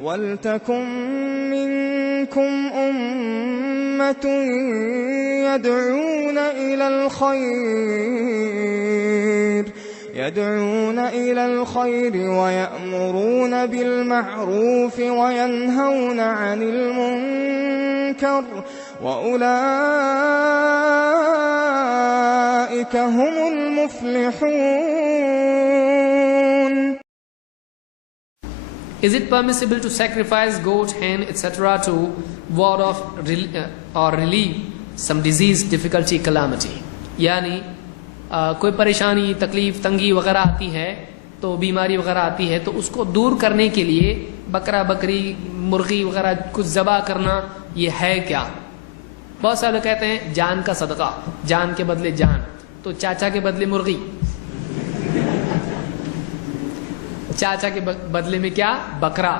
وَلْتَكُن مِّنكُمْ أُمَّةٌ يَدْعُونَ إِلَى الْخَيْرِ وَيَأْمُرُونَ بِالْمَعْرُوفِ وَيَنْهَوْنَ عَنِ الْمُنكَرِ وَأُولَئِكَ هُمُ الْمُفْلِحُونَ. Is it permissible to sacrifice goat, hen, etc. to ward off or relieve some disease, difficulty, calamity? یعنی کوئی پریشانی، تکلیف، تنگی وغیرہ آتی ہے تو بیماری وغیرہ آتی ہے تو اس کو دور کرنے کے لیے بکرا، بکری، مرغی وغیرہ کچھ ذبح کرنا یہ ہے کیا؟ بہت سارے لوگ کہتے ہیں جان کا صدقہ، جان کے بدلے جان، تو چاچا کے بدلے مرغی، چاچا کے بدلے میں کیا؟ بکرا.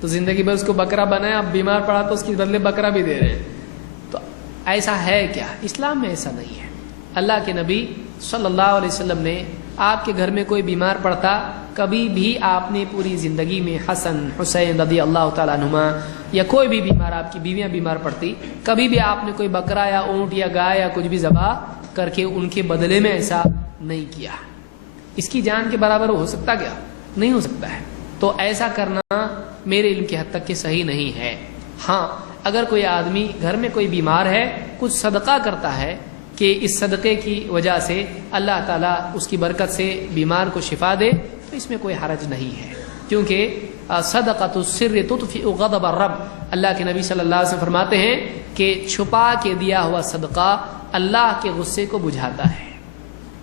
تو زندگی بھر اس کو بکرا بنایا، اب بیمار پڑا تو اس کے بدلے بکرا بھی دے رہے ہیں. تو ایسا ہے کیا؟ اسلام میں ایسا نہیں ہے. اللہ کے نبی صلی اللہ علیہ وسلم نے آپ کے گھر میں کوئی بیمار پڑتا، کبھی بھی آپ نے پوری زندگی میں حسن، حسین رضی اللہ تعالیٰ عنہما یا کوئی بھی بیمار، آپ کی بیویاں بیمار پڑتی، کبھی بھی آپ نے کوئی بکرا یا اونٹ یا گائے یا کچھ بھی ذبح کر کے ان کے بدلے میں ایسا نہیں کیا. اس کی جان کے برابر ہو سکتا کیا؟ نہیں ہو سکتا ہے. تو ایسا کرنا میرے علم کی حد تک کہ صحیح نہیں ہے. ہاں اگر کوئی آدمی گھر میں کوئی بیمار ہے، کچھ صدقہ کرتا ہے کہ اس صدقے کی وجہ سے اللہ تعالیٰ اس کی برکت سے بیمار کو شفا دے، تو اس میں کوئی حرج نہیں ہے. کیونکہ صدقۃ السر تطفئ غضب الرب، اللہ کے نبی صلی اللہ علیہ وسلم فرماتے ہیں کہ چھپا کے دیا ہوا صدقہ اللہ کے غصے کو بجھاتا ہے.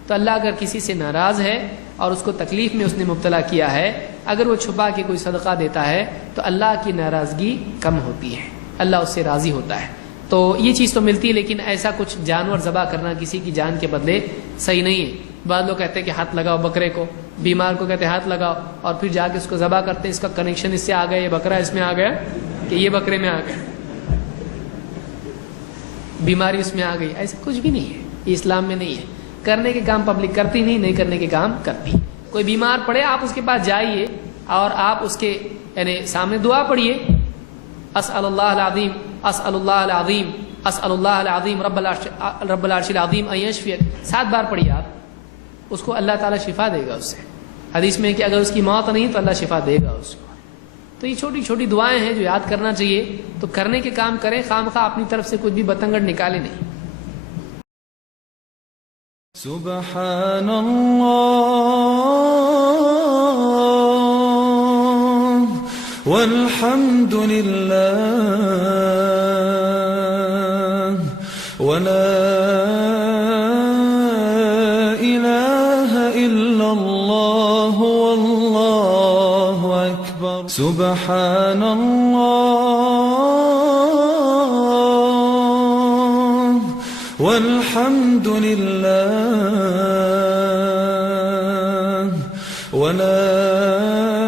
تو اللہ اگر کسی سے ناراض ہے اور اس کو تکلیف میں اس نے مبتلا کیا ہے، اگر وہ چھپا کے کوئی صدقہ دیتا ہے تو اللہ کی ناراضگی کم ہوتی ہے، اللہ اس سے راضی ہوتا ہے. تو یہ چیز تو ملتی ہے، لیکن ایسا کچھ جانور ذبح کرنا کسی کی جان کے بدلے صحیح نہیں ہے. بعض لوگ کہتے ہیں کہ ہاتھ لگاؤ بکرے کو، بیمار کو کہتے ہیں ہاتھ لگاؤ، اور پھر جا کے اس کو ذبح کرتے ہیں. اس کا کنیکشن اس سے آ گیا، یہ بکرا اس میں آ گیا کہ یہ بکرے میں آ گیا، بیماری اس میں آ گئی. ایسا کچھ بھی نہیں ہے، یہ اسلام میں نہیں ہے. کرنے کے کام پبلک کرتی نہیں کرنے کے کام کرتی. کوئی بیمار پڑے آپ اس کے پاس جائیے اور آپ اس کے یعنی سامنے دعا پڑھیے، اسأل اللہ العظیم، اسأل اللہ العظیم، اسأل اللہ العظیم رب العرش العظیم ان یشفیک، 7 بار پڑھیے آپ، اس کو اللہ تعالیٰ شفا دے گا. اس سے حدیث میں کہ اگر اس کی موت نہیں تو اللہ شفا دے گا اس کو. تو یہ چھوٹی چھوٹی دعائیں ہیں جو یاد کرنا چاہیے. تو کرنے کے کام کریں، خواہ اپنی طرف سے کچھ بھی بتنگڑ نکالے نہیں. سبحان اللہ والحمد للہ ولا الہ الا اللہ واللہ اکبر. سبحان اللہ والحمد للہ ولا